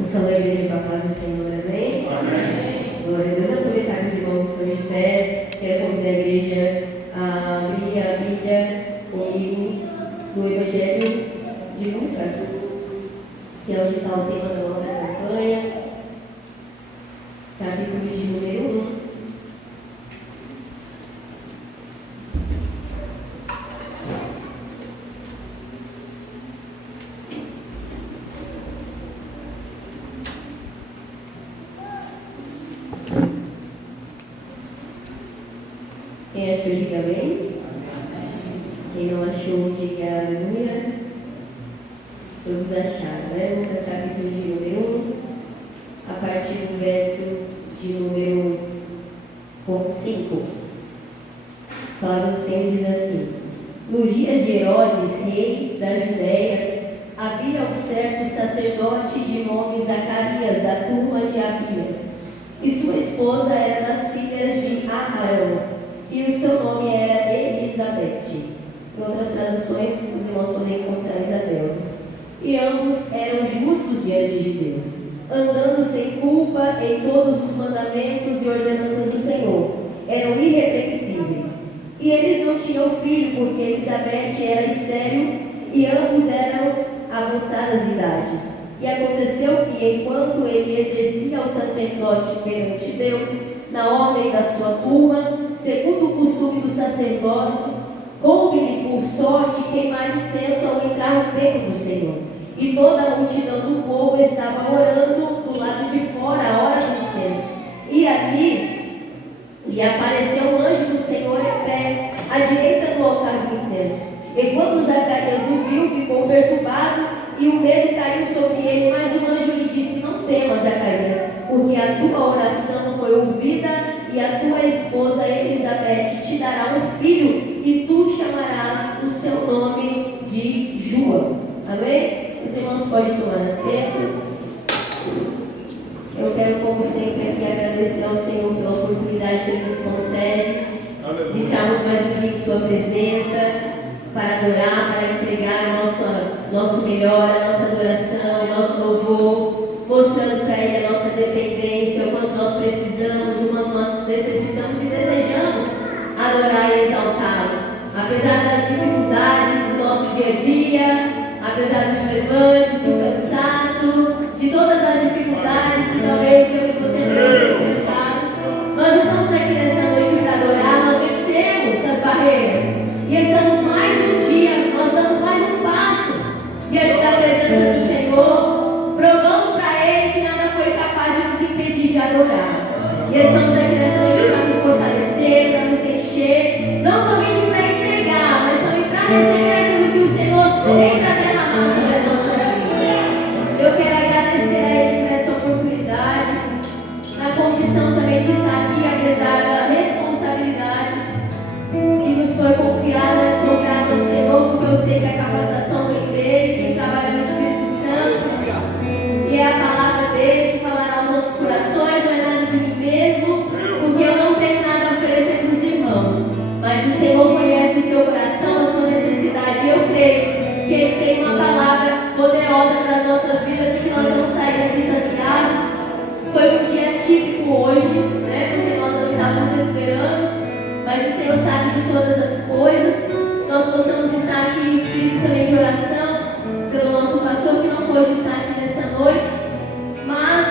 O São da Igreja com a paz do Senhor, amém? Amém. Glória a Deus. Aproveitar que os irmãos estão de pé, quero convidar a igreja a abrir a Bíblia comigo do Evangelho de Lucas, que é onde está o tema da nossa campanha, capítulo de número 1. Quem achou, diga bem. Quem não achou, diga aleluia. Todos acharam, né? Lucas capítulo de número 1, a partir do verso de número 5. A palavra do Senhor diz assim: nos dias de Herodes, rei da Judéia, havia um certo sacerdote de nome Zacarias, da turma de Abias, e sua esposa era das filhas de Arão, e o seu nome era Elizabeth. Em outras traduções, os irmãos podem encontrar Isabel. E ambos eram justos diante de Deus, andando sem culpa em todos os mandamentos e ordenanças do Senhor. Eram irrepreensíveis. E eles não tinham filho, porque Elizabeth era estéril e ambos eram avançadas de idade. E aconteceu que, enquanto ele exercia o sacerdote perante Deus, na ordem da sua turma, segundo o costume do sacerdócio, coube-lhe por sorte queimar incenso ao entrar no templo do Senhor. E toda a multidão do povo estava orando do lado de fora, a hora do incenso. E ali lhe apareceu um anjo do Senhor em pé, à direita do altar do incenso. E quando Zacarias o viu, ficou perturbado, e o medo caiu sobre ele. Mas o anjo lhe disse: não temas, Zacarias, porque a tua oração foi ouvida, e a tua esposa Elizabeth te dará um filho, e tu chamarás o seu nome de João. Amém? Os irmãos podem tomar assento. Eu quero, como sempre, aqui agradecer ao Senhor pela oportunidade que Ele nos concede de estarmos mais um dia em Sua presença, para adorar, para entregar nosso melhor, a nossa adoração, o nosso louvor, mostrando para Ele a nossa dependência, o quanto nós precisamos, o quanto nós necessitamos e desejamos adorar e exaltá-lo. Apesar das dificuldades do nosso dia a dia, apesar dos levantes, do cansaço, de todas as dificuldades que talvez eu e você tenhamos enfrentado, nós estamos aqui nessa noite para adorar. Nós vencemos as barreiras e estamos mais um dia, nós damos mais um passo diante da presença do Senhor, provando para Ele que nada foi capaz de nos impedir de adorar. E estamos aqui nessa noite para nos fortalecer, para nos encher, não somente para entregar, mas também para receber aquilo que o Senhor tem para derramar sobre as nossas vidas. Eu quero agradecer a Ele por essa oportunidade, na condição também de estar aqui, apesar da responsabilidade que nos foi confiada, de sobrar ao Senhor, porque eu sei que a capacitação vem dele, que trabalha no Espírito Santo, e é a palavra dele que falará aos nossos corações. Não é nada de mim mesmo, porque eu não tenho nada a oferecer para os irmãos, mas o Senhor conhece o seu coração, a sua necessidade, e eu creio que Ele tem uma palavra poderosa para as nossas vidas e que nós vamos sair daqui saciados. Foi um dia típico hoje, né? Porque nós não estávamos esperando, mas o Senhor sabe de todas as coisas. Nós possamos estar aqui em espírito também de oração pelo nosso pastor que não pôde estar aqui nessa noite, mas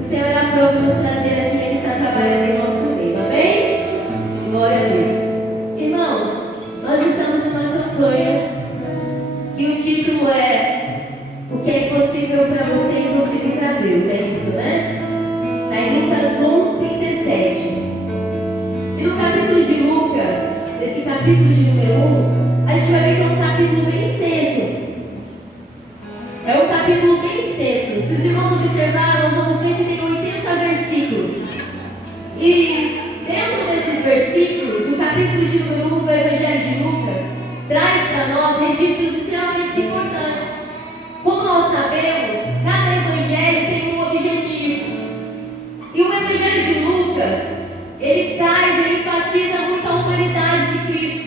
o Senhor é pronto nos trazer aqui. Ele está trabalhando em nosso meio, amém? Glória a Deus. Irmãos, nós estamos numa campanha que o título é O que é impossível para você e impossível para Deus. É isso, né? Está em Lucas 1:37. E no capítulo de Lucas, esse capítulo de número 1, a gente vai ver que é um capítulo bem extenso. É um capítulo bem extenso. Se os irmãos observaram, nós vamos ver que tem 80 versículos. E dentro desses versículos, o capítulo de número 1 do Evangelho de Lucas traz para nós registros extremamente importantes. Como nós sabemos, cada evangelho tem um objetivo. E o Evangelho de Lucas, ele enfatiza muito a humanidade de Cristo.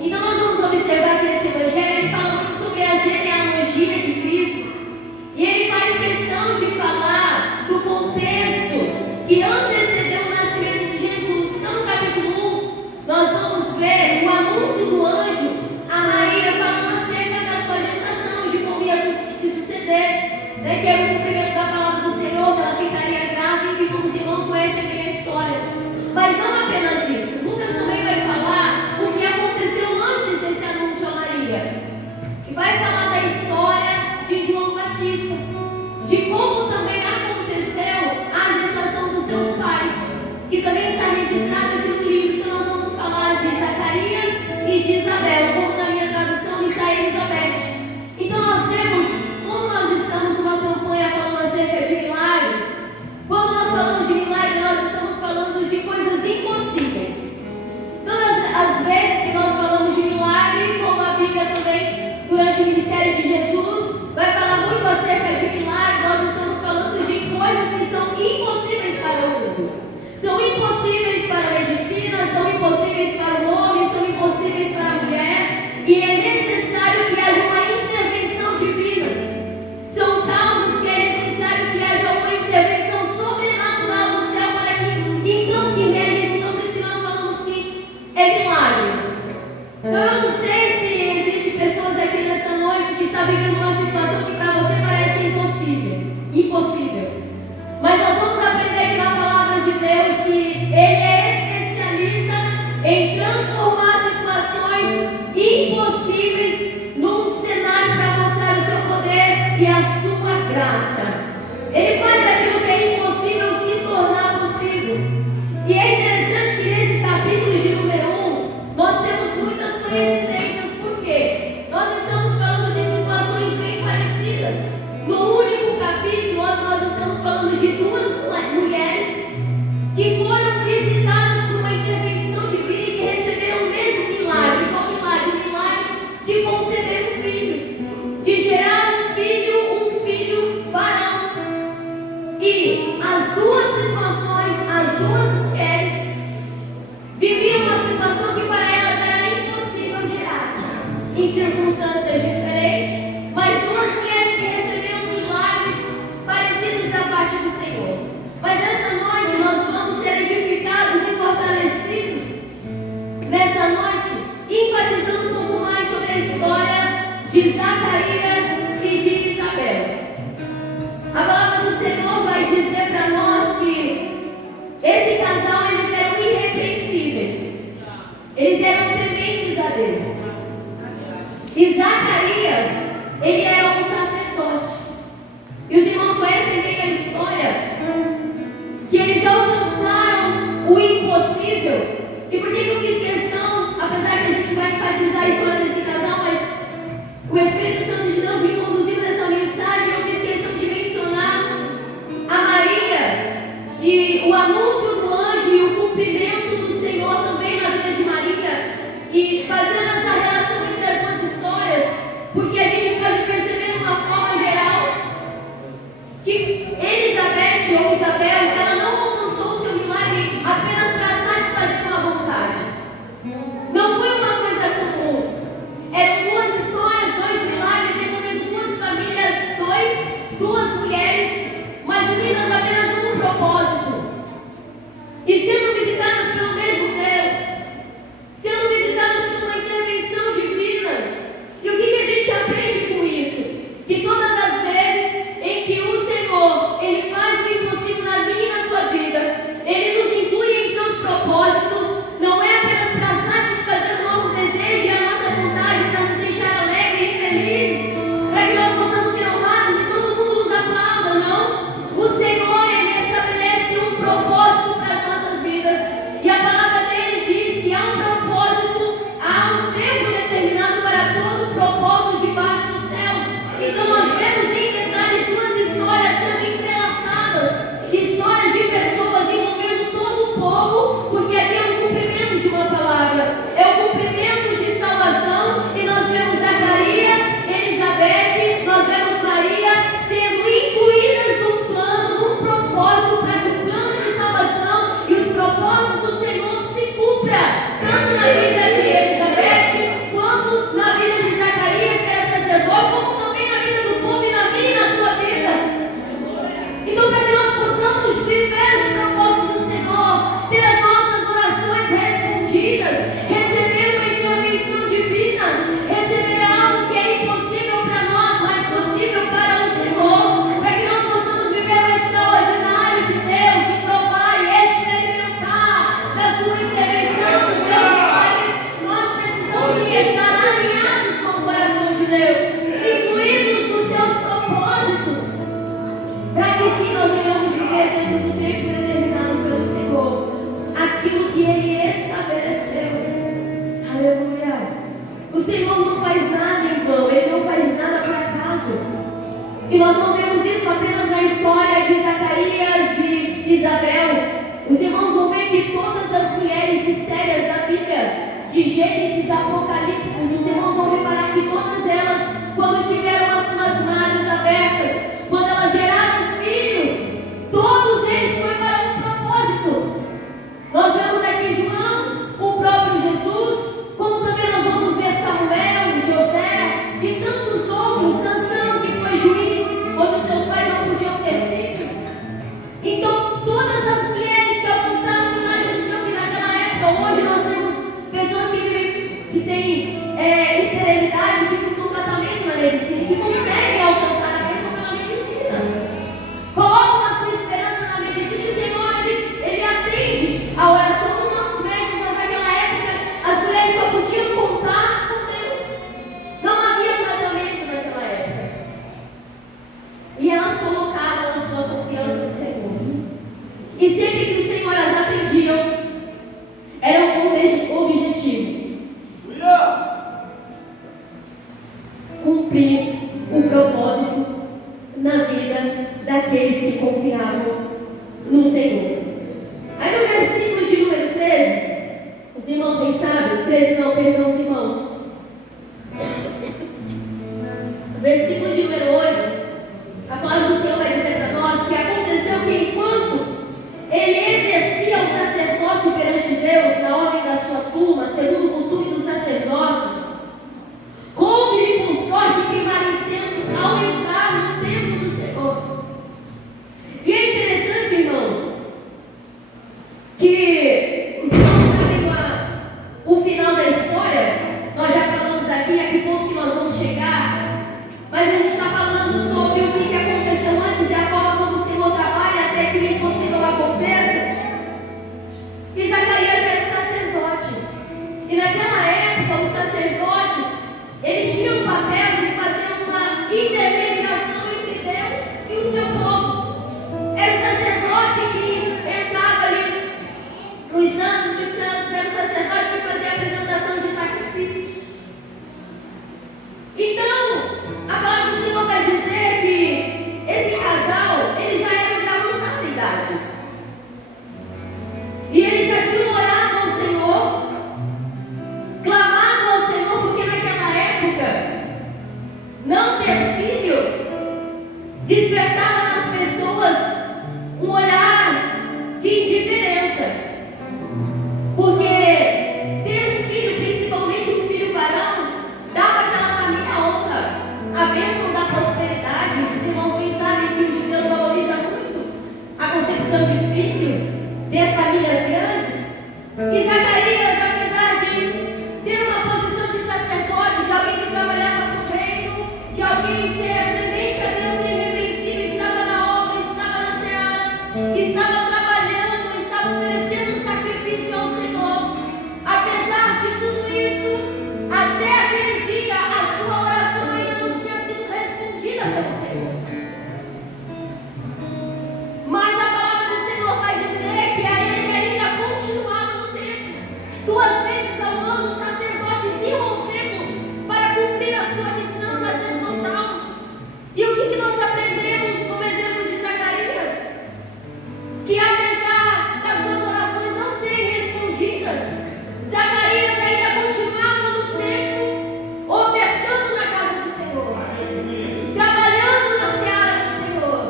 Então nós vamos observar que nesse evangelho ele fala muito sobre a genealogia de Cristo. E ele faz questão de vai falar da história de João Batista, de como também aconteceu a gestação dos seus pais, que também está registrado aqui no livro. Então nós vamos falar de Zacarias e de Isabel, como na minha tradução está Elizabeth. Então nós temos, como nós estamos numa campanha falando acerca de milagres, quando nós falamos de milagre, nós estamos falando de coisas impossíveis. Todas as vezes que nós falamos de milagre, como a Bíblia também, durante o ministério de Jesus, vai falar muito acerca de milagre, nós estamos falando de coisas que são impossíveis para o mundo. São impossíveis para a medicina, são impossíveis para o homem, são impossíveis para a mulher, e é necessário que haja uma intervenção divina. São causas que é necessário que haja uma intervenção sobrenatural no céu para que então se realize. Então, por isso que nós falamos que é milagre. Então, eu não sei se existem pessoas aqui nessa noite que estão vivendo uma situação que para você parece impossível. Mas nós vamos aprender aqui na palavra de Deus que Ele é especialista em transformar situações impossíveis num cenário para mostrar o seu poder e a sua graça. Ele faz aquilo que é impossível se tornar possível. E é interessante que nesse capítulo de número 1, nós temos muitas coincidências. Por quê? Nós estamos falando de situações bem parecidas. No único capítulo, nós estamos falando de duas mulheres que foram visitadas por uma intervenção divina e que receberam o mesmo milagre. Qual milagre? O milagre de conceber um filho, de gerar um filho varão. E as duas situações, as duas mulheres viviam uma situação que para elas era impossível gerar, em circunstâncias diferentes, mas duas mulheres que receberam milagres parecidos da parte do Senhor. Mas nessa noite nós vamos ser edificados e fortalecidos, nessa noite, enfatizando um pouco mais sobre a história de Zacarias e de Isabel. A palavra do Senhor vai dizer para nós que esse casal, eles eram irrepreensíveis, eles eram tementes a Deus. E Zacarias, ele era um sacerdote. E os irmãos conhecem bem a história, que eles alcançaram o impossível. E por que eu fiz questão, apesar que a gente vai enfatizar a história desse casal, mas o Espírito Santo de Deus me conduziu nessa mensagem, eu fiz questão de mencionar a Maria e o anúncio do anjo e o cumprimento do Senhor também na vida de Maria, e fazendo essa relação entre as duas histórias, porque a gente pode perceber de uma forma geral que Elizabeth ou Isabel, ela não alcançou o seu milagre apenas para satisfazer uma vontade. Não foi uma coisa comum. Eram duas histórias, dois milagres nós não vemos isso apenas na história de Zacarias, de Isabel. Os irmãos vão ver que todas as mulheres estéreis da Bíblia, de Gênesis a Apocalipse, os irmãos vão reparar que todas elas, quando tiveram as suas mares abertas, quando elas geraram filhos, todos eles foi para um propósito. Nós vemos aqui João, o próprio Jesus, como também nós vamos ver Samuel, José e tantos outros, Sansão, que foi juiz, onde os seus pais não podiam ter filhos. Então, todas as mulheres que alcançaram o milagre do Senhor, que naquela época, hoje nós temos pessoas que têm esterilidade, que buscam tratamento na medicina, que conseguem alcançar a bênção pela medicina. Colocam a sua esperança na medicina e o Senhor, Ele atende a oração dos nossos médicos. Mas naquela época, as mulheres só podiam contar com Deus. Não havia tratamento naquela época. E elas colocavam a sua confiança no Senhor. E sempre que o Senhor as atendiam, era um objetivo: cumprir o propósito na vida daqueles que confiavam no Senhor. Aí no versículo de número 13, os irmãos bem sabem, 13 não, perdão, os irmãos. Versículo de número 8, a palavra do Senhor vai dizer para nós que aconteceu que enquanto ele exercia o sacerdócio perante Deus na ordem da sua turma, segundo o costume do sacerdócio, coube-lhe por sorte queimar incenso ao entrar no templo do Senhor. E é interessante, irmãos, que os irmãos sabem o final da história. Nós já falamos aqui a que ponto que nós vamos chegar, mas a gente está falando sobre o que aconteceu antes e a forma como o Senhor trabalha até que o impossível aconteça. E Zacarias era um sacerdote, e naquela época os sacerdotes, eles tinham o papel de fazer uma intermediação entre Deus e o seu povo. Era o sacerdote que entrava ali nos santos dos santos, era o sacerdote que fazia a apresentação de sacrifícios. Então, a palavra do Senhor vai dizer que esse casal, eles já eram de avançada idade. E eles já tinham orado ao Senhor, clamado ao Senhor, porque naquela época, não ter filho despertava nas pessoas um olhar de indiferença. Porque ter um filho, principalmente um filho varão, dava àquela família a honra, a bênção da prosperidade. Os irmãos bem sabem que os judeus valorizam muito a concepção de filhos, ter famílias grandes. E Zacarias, apesar de ter uma posição de sacerdote, de alguém que trabalhava no reino, de alguém ser temente a Deus e irrepreensível, estava na obra, estava na seara, estava trabalhando, estava oferecendo sacrifício ao Senhor. Apesar de tudo isso, até aquele dia, a sua oração ainda não tinha sido respondida pelo Senhor. Mas a palavra do Senhor vai dizer que ele ainda continuava no templo. 2 vezes ao ano, os sacerdotes iam ao templo para cumprir a sua missão sacerdotal. E o que nós aprendemos como exemplo de Zacarias? Que apesar das suas orações não serem respondidas, Zacarias ainda continuava no templo, ofertando na casa do Senhor, trabalhando na seara do Senhor.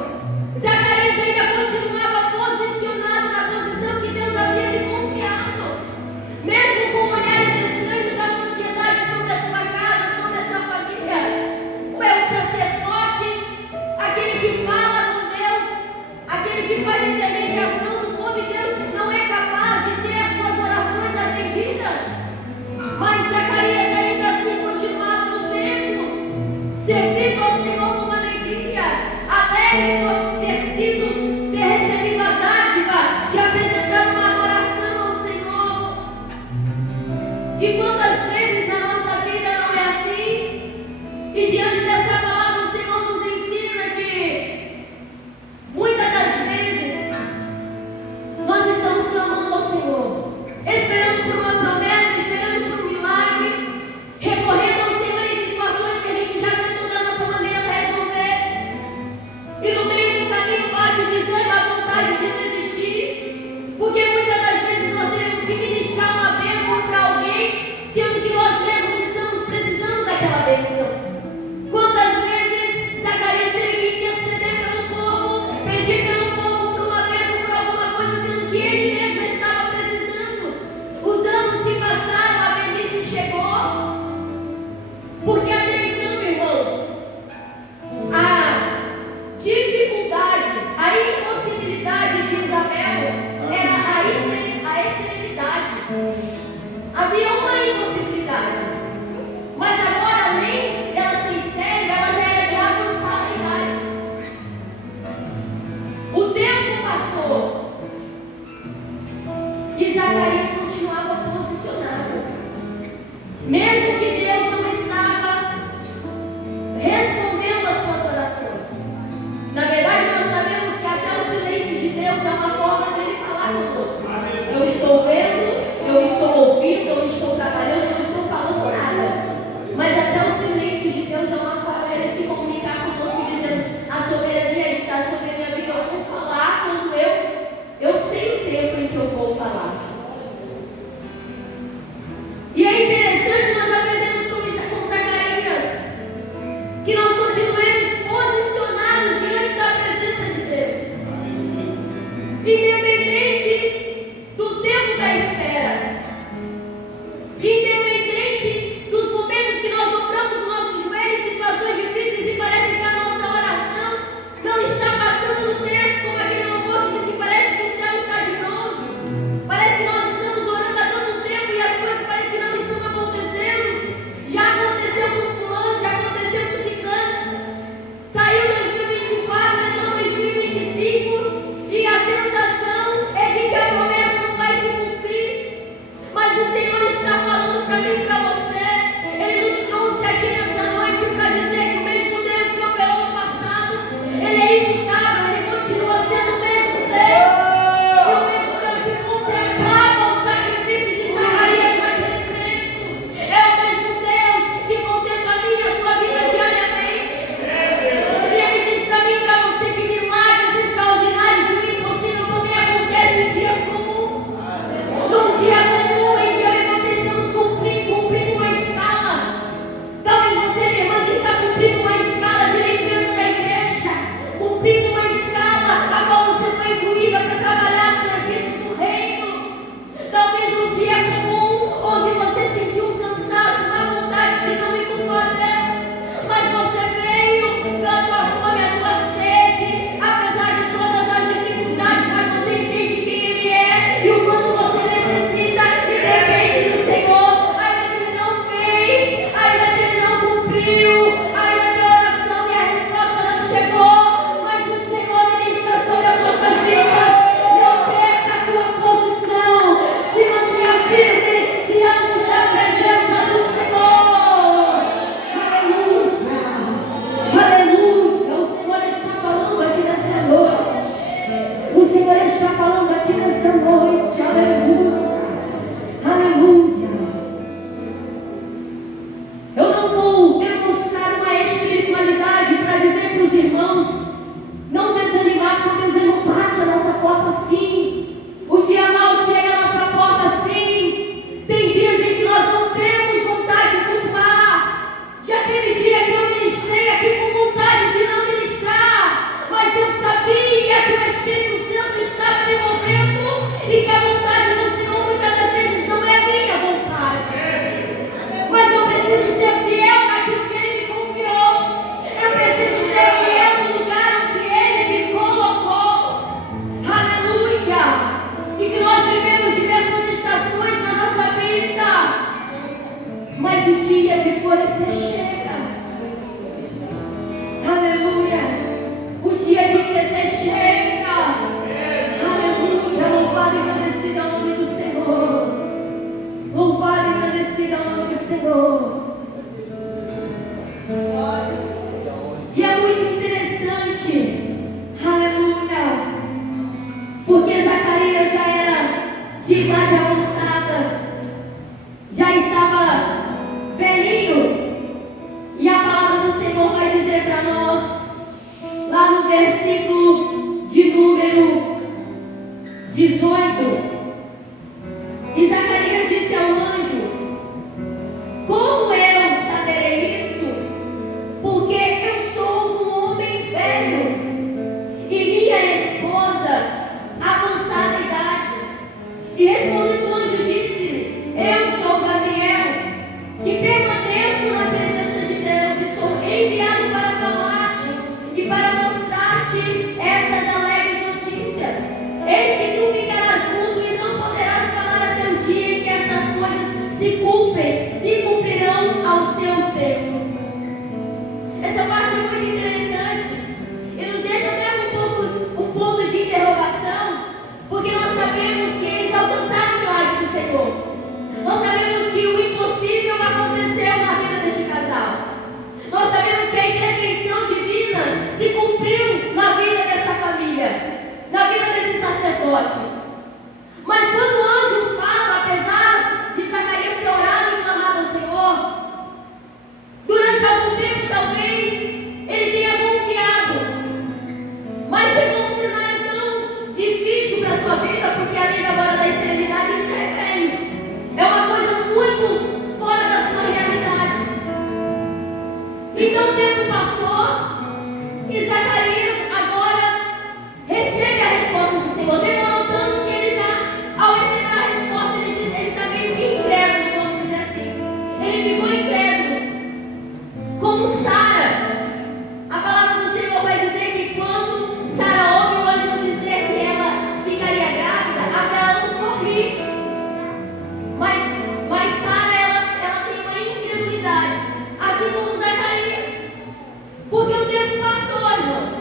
Zacarias ainda continuava posicionado na posição que Deus havia lhe confiado, mesmo com olhares estranhos da sociedade sobre a sua casa, sobre a sua família. O sacerdote, aquele que fala com Deus, aquele que faz intermediação do povo de Deus, não é capaz de ter as suas orações atendidas. Mas Zacarias ainda assim continuava no templo, servindo ao Senhor com alegria, alegre por ter recebido a dádiva de apresentar uma adoração ao Senhor. E quantas vezes na nossa vida não é assim? E diante dessa palavra o Senhor nos ensina que muitas das vezes nós estamos clamando ao Senhor, esperando por uma promessa, esperando por um milagre, recorrendo ao Senhor em situações que a gente já tentou da nossa maneira resolver. Então o tempo passou e Zacarias agora recebe a resposta do Senhor. Demorou tanto que ele já, ao receber a resposta, ele está meio que incrédulo, vamos dizer assim. Ele ficou incrédulo. Como Sara, a palavra do Senhor vai dizer que quando Sara ouve o anjo dizer que ela ficaria grávida, Abraão sorri. Mas Sara, ela tem uma incredulidade, assim como Zacarias. Porque o tempo passou, irmãos.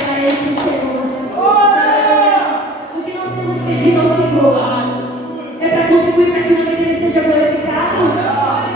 preparei para o Senhor. O que nós temos pedido ao Senhor é para contribuir para que o nome dele seja glorificado?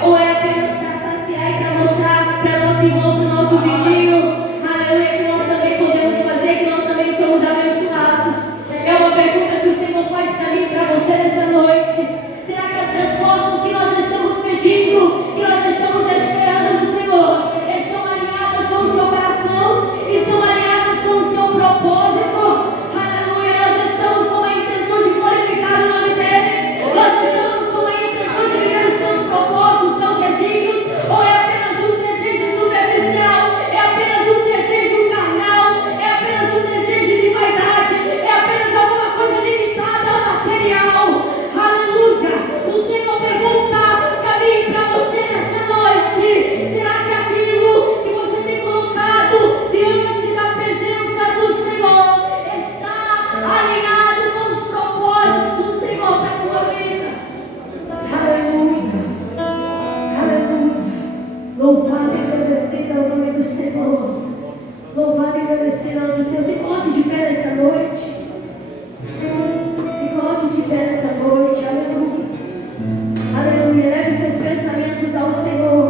Ou é apenas para saciar e para mostrar para nosso irmão, para o nosso vizinho, aleluia, que nós também podemos fazer, que nós também somos abençoados? É uma pergunta que o Senhor faz para mim e para você nessa noite. Será que as respostas que nós estamos pedindo, que nós estamos esperando do Senhor, estão alinhadas com o seu coração? Estão alinhadas com o seu propósito? Aleluia, nós estamos com a intenção de glorificar o nome dele? Nós estamos com a intenção de viver os teus propósitos, os teus desígnios? Ou é apenas um desejo superficial? É apenas um desejo carnal? É apenas um desejo de vaidade? É apenas alguma coisa limitada ao material? Aleluia! O Senhor pergunta para mim e para você nessa noite: será que aquilo que você tem colocado diante da presença do Senhor está alinhado com os propósitos do Senhor para a tua vida? Aleluia! Aleluia! Louvado e agradecido é o nome do Senhor. Louvado e agradecido é o nome do Senhor. Se coloque de pé nessa noite. Se coloque de pé nessa noite. Aleluia. Aleluia. Eleve os seus pensamentos ao Senhor.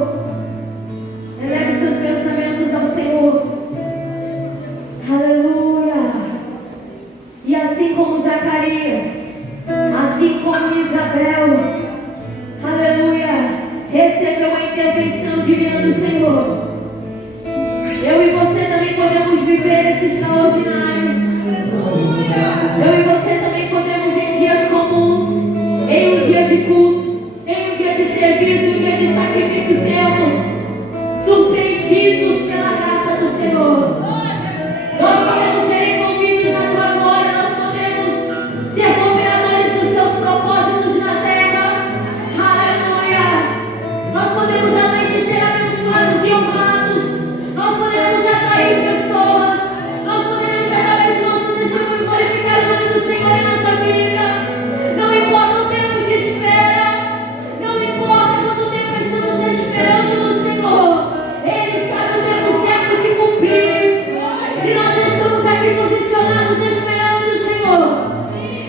Eleve os seus pensamentos ao Senhor. Aleluia. E assim como Zacarias, assim como Isabel, aleluia, recebeu a intervenção divina do Senhor, eu e você também podemos viver esse extraordinário. Eu e você também podemos, em dias comuns, em um dia de culto, em um dia de serviço, em um dia de sacrifício, sermos surpreendidos pela graça do Senhor. Nós podemos ser envolvidos na tua glória, nós podemos ser cooperadores dos teus propósitos na terra. Aleluia! Nós podemos, além de ser abençoados e honrados, nós podemos atrair pessoas, nós podemos, através do nosso testemunho, glorificar o nome do Senhor em nossa vida. Não importa o tempo de espera, não importa quanto tempo estamos esperando no Senhor, Ele sabe o tempo certo de cumprir. E nós estamos aqui posicionados esperando o Senhor,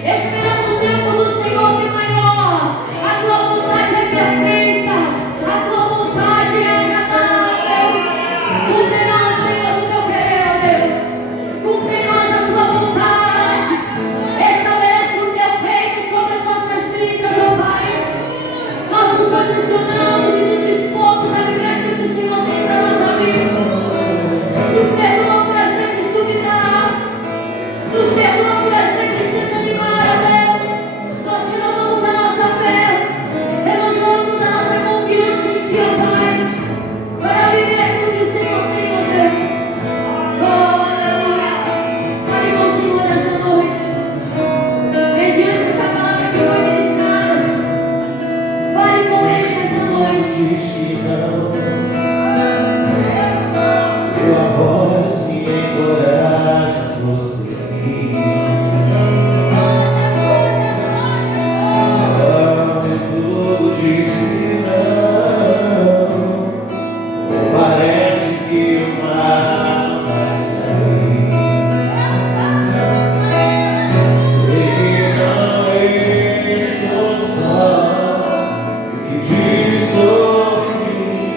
esperando o tempo do Senhor que é maior. A tua vontade é perfeita, a tua vontade é agradável. Cumprirás, Senhor, o teu querer, ó Deus. Cumprirás a tua vontade. Estabelece o teu reino sobre as nossas vidas, ó Pai. Nós nos posicionamos e nos dispomos a viver aquilo que o Senhor tem para a nossa vida. Nos perdoa por às vezes duvidar, nos perdoa por às vezes desanimar, ó Deus. Nós renovamos a nossa fé, renovamos a nossa confiança em Ti, ó Pai, para viver aquilo que o Senhor tem, ó Deus. Oh, aleluia! Fale com o Senhor nessa noite, mediante essa palavra que foi ministrada. Fale com Ele nessa noite. Tua voz me encoraja a prosseguir. Amo tudo diz não. Parece que o mar vai sair. Sei que não estou só. O que diz sobre mim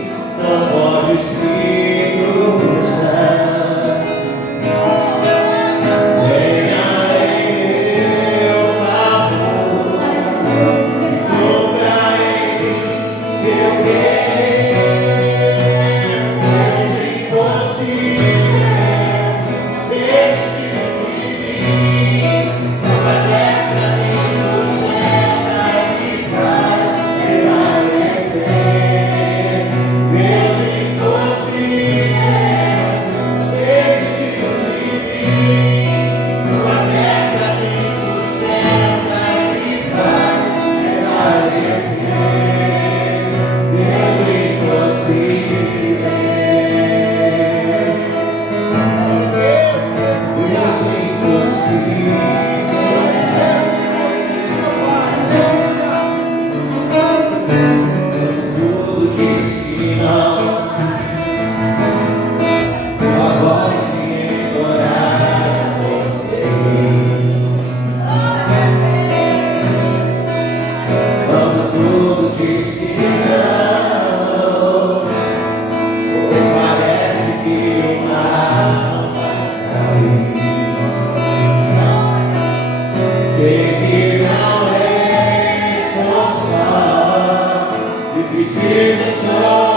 give us all.